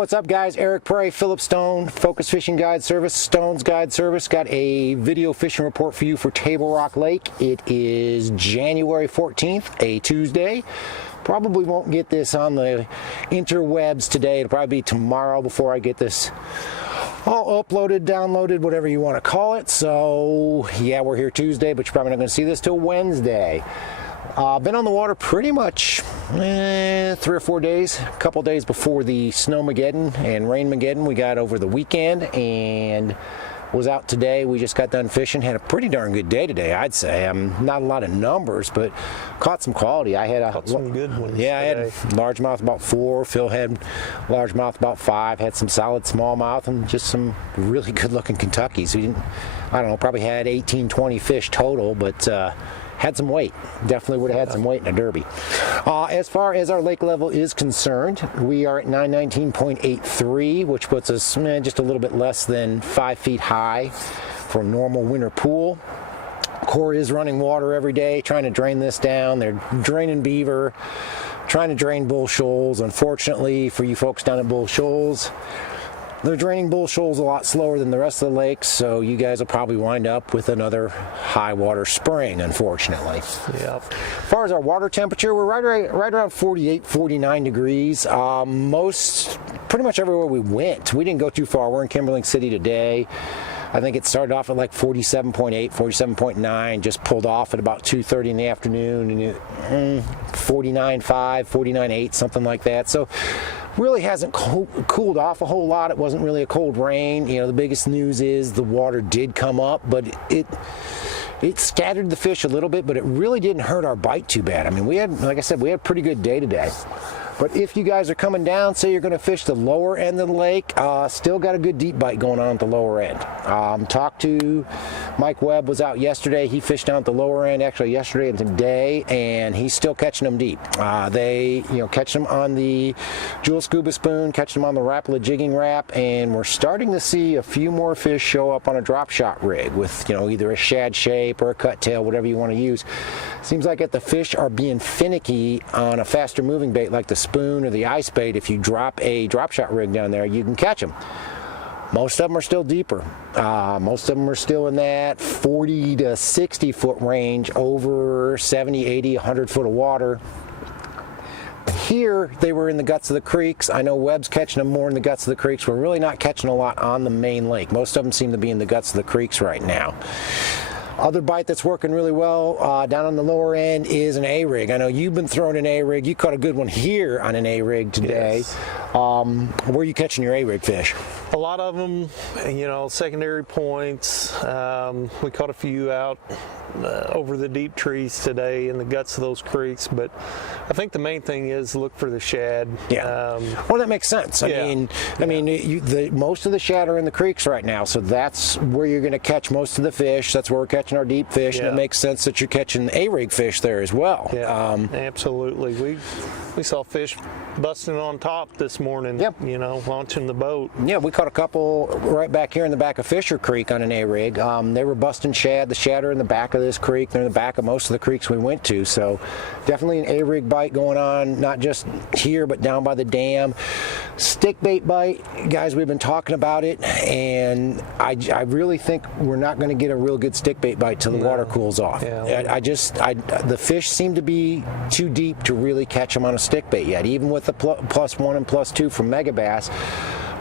what's up guys? Eric Prey, Philip Stone, Focus Fishing Guide Service, Stone's Guide Service. Got a video fishing report for you for Table Rock Lake. It is January 14th, a Tuesday. Probably won't get this on the interwebs today. It'll probably be tomorrow before I get this all uploaded, downloaded, whatever you want to call it. So yeah, we're here Tuesday, but you're probably not going to see this till Wednesday. Been on the water pretty much 3 or 4 days, a couple days before the Snowmageddon and Rainmageddon we got over the weekend, and was out today. We just got done fishing, had a pretty darn good day today, I'd say. Not a lot of numbers, but caught some quality. I had some good ones. Yeah, I today. had largemouth about 4, Phil had largemouth about 5, had some solid smallmouth, and just some really good looking Kentuckies. We didn't, I don't know, probably had 18, 20 fish total, but had some weight. Definitely would have had some weight in a derby. As far as our lake level is concerned, we are at 919.83, which puts us just a little bit less than 5 feet high for a normal winter pool. Corps is running water every day, trying to drain this down. They're draining beaver, trying to drain Bull Shoals. Unfortunately for you folks down at Bull Shoals, they're draining Bull Shoals a lot slower than the rest of the lakes, so you guys will probably wind up with another high water spring, unfortunately. Yep. As far as our water temperature, we're right around 48, 49 degrees. Pretty much everywhere we went. We didn't go too far. We're in Kimberling City today. I think it started off at like 47.8, 47.9, just pulled off at about 2:30 in the afternoon, and 49.5, 49.8, something like that. So really hasn't cooled off a whole lot. It wasn't really a cold rain. You know, the biggest news is the water did come up, but it scattered the fish a little bit, but it really didn't hurt our bite too bad. I mean, we had, like I said, we had a pretty good day today. But if you guys are coming down, say you're going to fish the lower end of the lake, still got a good deep bite going on at the lower end. Talked to Mike Webb, was out yesterday. He fished down at the lower end, actually yesterday and today, and he's still catching them deep. They, catch them on the Jewel Scuba Spoon, catch them on the Rapala Jigging Rap, and we're starting to see a few more fish show up on a drop shot rig with, either a shad shape or a cut tail, whatever you want to use. Seems like if the fish are being finicky on a faster moving bait like the spoon or the ice bait, if you drop a drop shot rig down there, you can catch them. Most of them are still deeper. Most of them are still in that 40 to 60 foot range, over 70, 80, 100 foot of water. Here, they were in the guts of the creeks. I know Webb's catching them more in the guts of the creeks. We're really not catching a lot on the main lake. Most of them seem to be in the guts of the creeks right now. Other bite that's working really well down on the lower end is an A-rig. I know you've been throwing an A-rig. You caught a good one here on an A-rig today. Yes. Where are you catching your A-rig fish? A lot of them, secondary points. We caught a few out over the deep trees today in the guts of those creeks, but I think the main thing is look for the shad. Yeah. Well, that makes sense. I mean, most of the shad are in the creeks right now, so that's where you're going to catch most of the fish. That's where we're catching our deep fish, and it makes sense that you're catching A-rig fish there as well. Yeah, absolutely. We saw fish busting on top this morning. Yep. Launching the boat. Yeah, we caught a couple right back here in the back of Fisher Creek on an A-rig. They were busting shad. The shad are in the back of this creek. They're in the back of most of the creeks we went to. So definitely an A-rig bite going on, not just here, but down by the dam. Stick bait bite, guys, we've been talking about it, and I really think we're not going to get a real good stick bait bite till the water cools off. Yeah. The fish seem to be too deep to really catch them on a stick bait yet, even with the +1 and +2 from Megabass.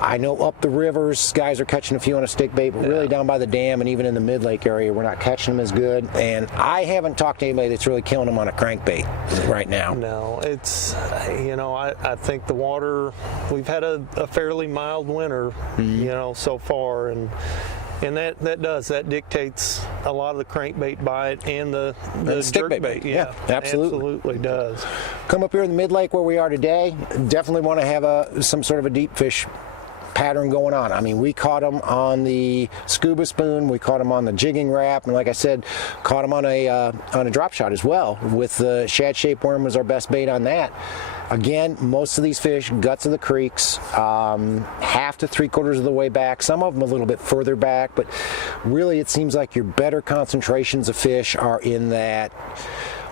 I know up the rivers, guys are catching a few on a stick bait, but really down by the dam and even in the mid-lake area, we're not catching them as good. And I haven't talked to anybody that's really killing them on a crankbait right now. No, it's, I think the water, we've had a fairly mild winter, so far, and that dictates a lot of the crankbait bite and the stick bait. Yeah, absolutely does. Come up here in the mid-lake where we are today, definitely want to have some sort of a deep fish pattern going on. I mean, we caught them on the Scuba Spoon, we caught them on the Jigging Rap, and like I said, caught them on a drop shot as well. With the shad shape worm was our best bait on that. Again, most of these fish, guts of the creeks, half to 3/4 of the way back, some of them a little bit further back, but really it seems like your better concentrations of fish are in that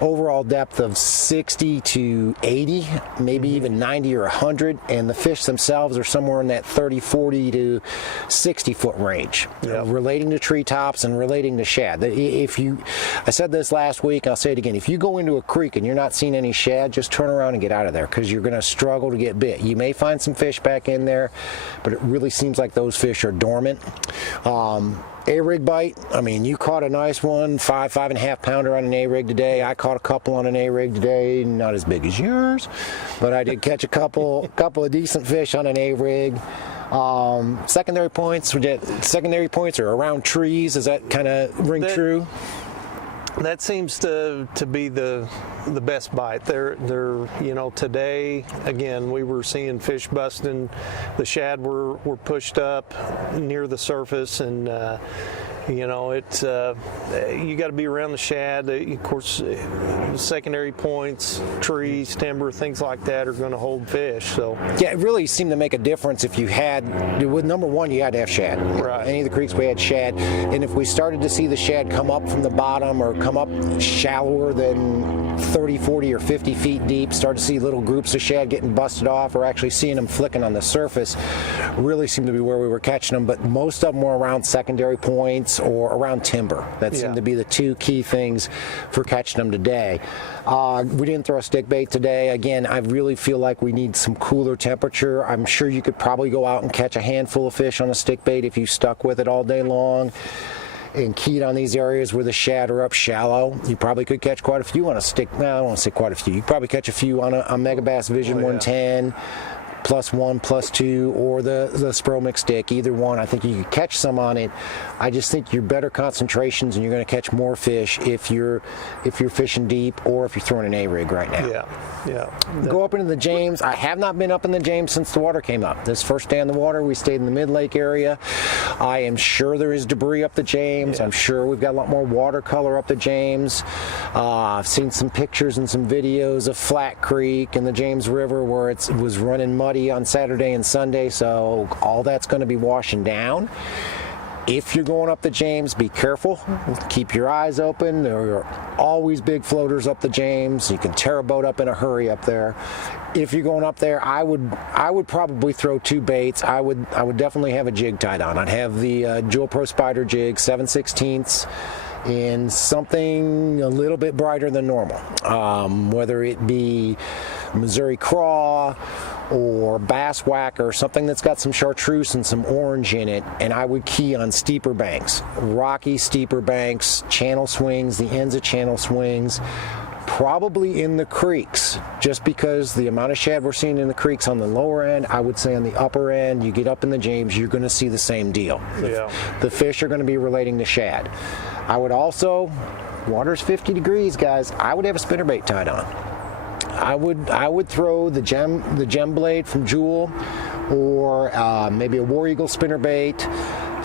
overall depth of 60 to 80, maybe even 90 or 100, and the fish themselves are somewhere in that 30, 40 to 60 foot range, relating to treetops and relating to shad. I said this last week, I'll say it again, if you go into a creek and you're not seeing any shad, just turn around and get out of there, because you're going to struggle to get bit. You may find some fish back in there, but it really seems like those fish are dormant. A-rig bite, I mean, you caught a nice one, 5.5 pounder on an A-rig today. I caught a couple on an A-rig today, not as big as yours, but I did catch a couple of decent fish on an A-rig. Secondary points are around trees. Does that kind of ring true? That seems to be the best bite. They're today again we were seeing fish busting. The shad were pushed up near the surface, and it's you got to be around the shad. Of course, secondary points, trees, timber, things like that are going to hold fish. So yeah, it really seemed to make a difference if you had. With number one, you had to have shad. Right. Any of the creeks we had shad, and if we started to see the shad come up from the bottom or come up shallower than 30, 40, or 50 feet deep, start to see little groups of shad getting busted off, or actually seeing them flicking on the surface, really seemed to be where we were catching them. But most of them were around secondary points or around timber. That seemed to be the two key things for catching them today. We didn't throw a stick bait today. Again, I really feel like we need some cooler temperature. I'm sure you could probably go out and catch a handful of fish on a stick bait if you stuck with it all day long and keyed on these areas where the shad are up shallow. You probably could catch quite a few on a stick. No, I don't want to say quite a few. You could probably catch a few on a Megabass Vision 110. +1, +2, or the Spro Mix stick, either one. I think you could catch some on it. I just think you're better concentrations and you're going to catch more fish if you're fishing deep or if you're throwing an A-rig right now. Yeah. Go up into the James. I have not been up in the James since the water came up. This first day in the water, we stayed in the mid-lake area. I am sure there is debris up the James. I'm sure we've got a lot more watercolor up the James. I've seen some pictures and some videos of Flat Creek and the James River where it was running muddy on Saturday and Sunday, so all that's going to be washing down. If you're going up the James, be careful. Keep your eyes open. There are always big floaters up the James. You can tear a boat up in a hurry up there. If you're going up there, I would probably throw two baits. I would definitely have a jig tied on. I'd have the Jewel Pro Spider jig, 7/16 in something a little bit brighter than normal, whether it be Missouri craw or bass whacker, something that's got some chartreuse and some orange in it, and I would key on steeper banks, rocky steeper banks, channel swings, the ends of channel swings, probably in the creeks, just because the amount of shad we're seeing in the creeks on the lower end. I would say on the upper end, you get up in the James, you're going to see the same deal. The fish are going to be relating to shad. I would also, water's 50 degrees, guys, I would have a spinnerbait tied on. I would throw the gem blade from Jewel, or maybe a War Eagle spinnerbait,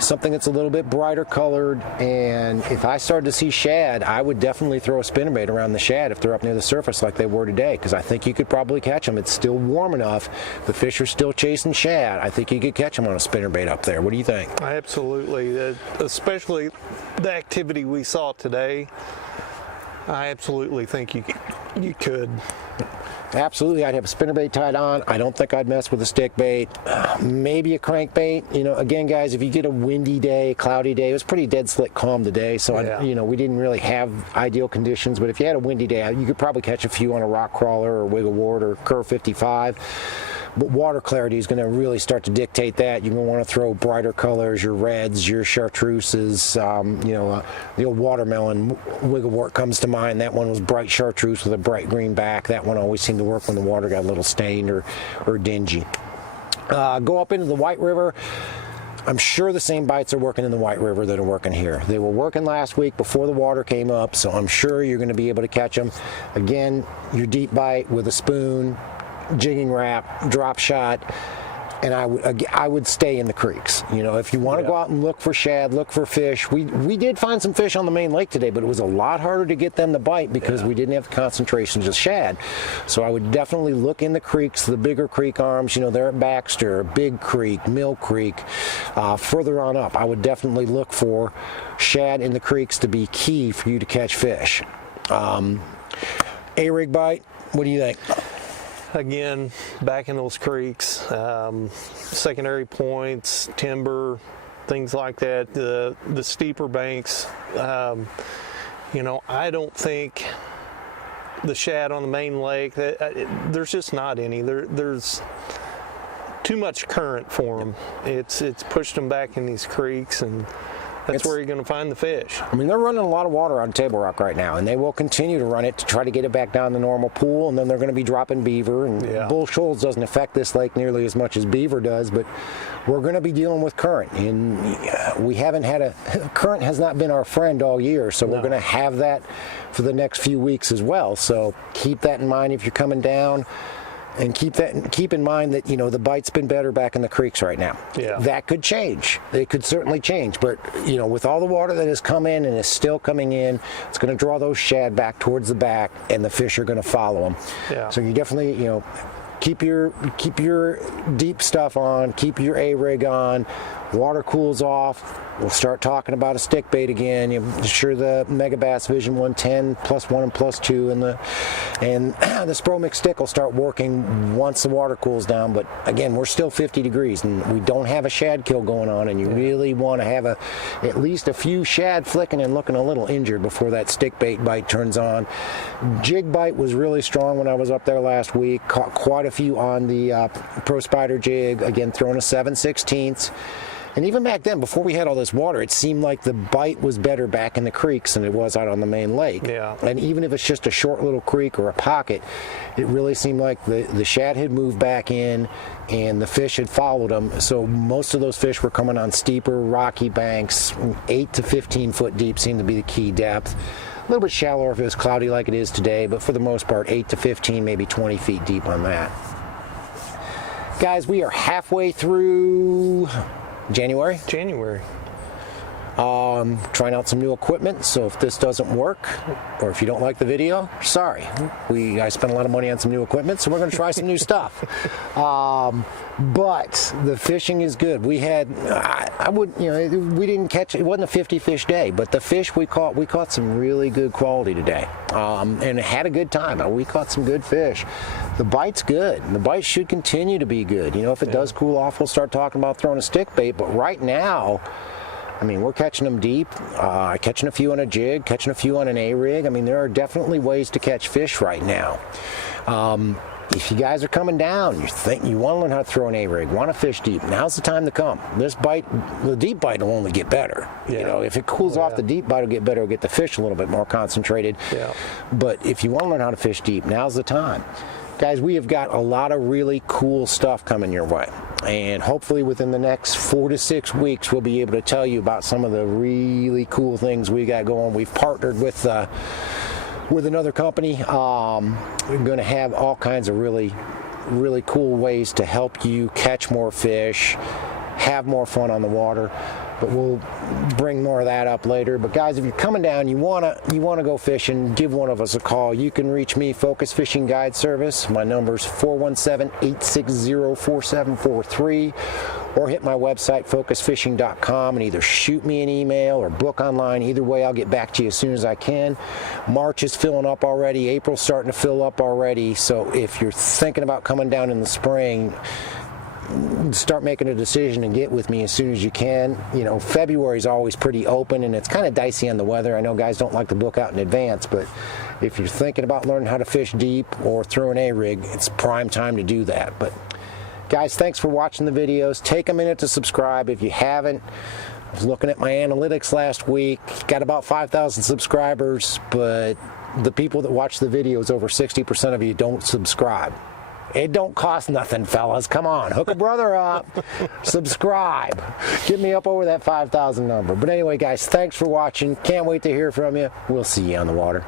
something that's a little bit brighter colored. And if I started to see shad, I would definitely throw a spinnerbait around the shad if they're up near the surface like they were today, because I think you could probably catch them. It's still warm enough. The fish are still chasing shad. I think you could catch them on a spinnerbait up there. What do you think? Absolutely, especially the activity we saw today. I absolutely think you could. Absolutely, I'd have a spinnerbait tied on. I don't think I'd mess with a stick bait. Maybe a crankbait. Again, guys, if you get a windy day, cloudy day, it was pretty dead slick calm today, so we didn't really have ideal conditions. But if you had a windy day, you could probably catch a few on a rock crawler or wiggle wart or Curve 55. But water clarity is going to really start to dictate that. You're going to want to throw brighter colors, your reds, your chartreuses. The old watermelon wiggle wart comes to mind. That one was bright chartreuse with a bright green back. That one always seemed to work when the water got a little stained or dingy. Go up into the White River. I'm sure the same bites are working in the White River that are working here. They were working last week before the water came up, so I'm sure you're going to be able to catch them. Again, your deep bite with a spoon, jigging wrap, drop shot, and I would stay in the creeks. If you want to go out and look for shad, look for fish. We did find some fish on the main lake today, but it was a lot harder to get them to bite because we didn't have the concentrations of shad. So I would definitely look in the creeks, the bigger creek arms. They're at Baxter, Big Creek, Mill Creek, further on up. I would definitely look for shad in the creeks to be key for you to catch fish. A-rig bite, what do you think? Again, back in those creeks, secondary points, timber, things like that, the steeper banks. You know, I don't think the shad on the main lake, there's just not any. There's too much current for them. It's pushed them back in these creeks, and that's where you're going to find the fish. I mean, they're running a lot of water on Table Rock right now, and they will continue to run it to try to get it back down the normal pool, and then they're going to be dropping beaver. And Bull Shoals doesn't affect this lake nearly as much as beaver does, but we're going to be dealing with current, and we haven't had current has not been our friend all year, so we're going to have that for the next few weeks as well. So keep that in mind if you're coming down. And keep in mind that, you know, the bite's been better back in the creeks right now. Yeah. That could change. It could certainly change. But, you know, with all the water that has come in and is still coming in, it's going to draw those shad back towards the back, and the fish are going to follow them. Yeah. So you definitely, you know, keep your deep stuff on, keep your A-rig on. Water cools off, we'll start talking about a stick bait again. I'm sure the Megabass Vision 110 +1 and +2 and the Spro Mix stick will start working once the water cools down. But again, we're still 50 degrees and we don't have a shad kill going on, and you really want to have at least a few shad flicking and looking a little injured before that stick bait bite turns on. Jig bite was really strong when I was up there last week. Caught quite a few on the Pro Spider jig, again throwing a 7/16. And even back then, before we had all this water, it seemed like the bite was better back in the creeks than it was out on the main lake. Yeah. And even if it's just a short little creek or a pocket, it really seemed like the shad had moved back in and the fish had followed them. So most of those fish were coming on steeper, rocky banks. 8 to 15 foot deep seemed to be the key depth. A little bit shallower if it was cloudy like it is today, but for the most part, 8 to 15, maybe 20 feet deep on that. Guys, we are halfway through January. Trying out some new equipment, so if this doesn't work or if you don't like the video, sorry. I spent a lot of money on some new equipment, so we're going to try some new stuff. But the fishing is good. We had, we didn't catch, it wasn't a 50 fish day, but the fish we caught some really good quality today, and had a good time. We caught some good fish. The bite's good. The bite should continue to be good. You know, if it does cool off, we'll start talking about throwing a stick bait, but right now, I mean, we're catching them deep, catching a few on a jig, catching a few on an A-rig. I mean, there are definitely ways to catch fish right now. If you guys are coming down, you want to learn how to throw an A-rig, want to fish deep, now's the time to come. This bite, the deep bite will only get better. Yeah. You know, if it cools off, the deep bite will get better. It'll get the fish a little bit more concentrated. Yeah. But if you want to learn how to fish deep, now's the time. Guys, we have got a lot of really cool stuff coming your way. And hopefully within the next 4 to 6 weeks, we'll be able to tell you about some of the really cool things we got going. We've partnered with another company. We're going to have all kinds of really cool ways to help you catch more fish, have more fun on the water. But we'll bring more of that up later. But guys, if you're coming down, you wanna go fishing, give one of us a call. You can reach me, Focus Fishing Guide Service. My number's 417-860-4743, or hit my website, focusfishing.com, and either shoot me an email or book online. Either way, I'll get back to you as soon as I can. March is filling up already. April's starting to fill up already. So if you're thinking about coming down in the spring, start making a decision and get with me as soon as you can. You know, February is always pretty open, and it's kind of dicey on the weather. I know guys don't like to book out in advance, but if you're thinking about learning how to fish deep or throw an A-rig, it's prime time to do that. But guys, thanks for watching the videos. Take a minute to subscribe if you haven't. I was looking at my analytics last week. Got about 5,000 subscribers, but the people that watch the videos, over 60% of you don't subscribe. It don't cost nothing, fellas. Come on, hook a brother up, subscribe. Get me up over that 5,000 number. But anyway, guys, thanks for watching. Can't wait to hear from you. We'll see you on the water.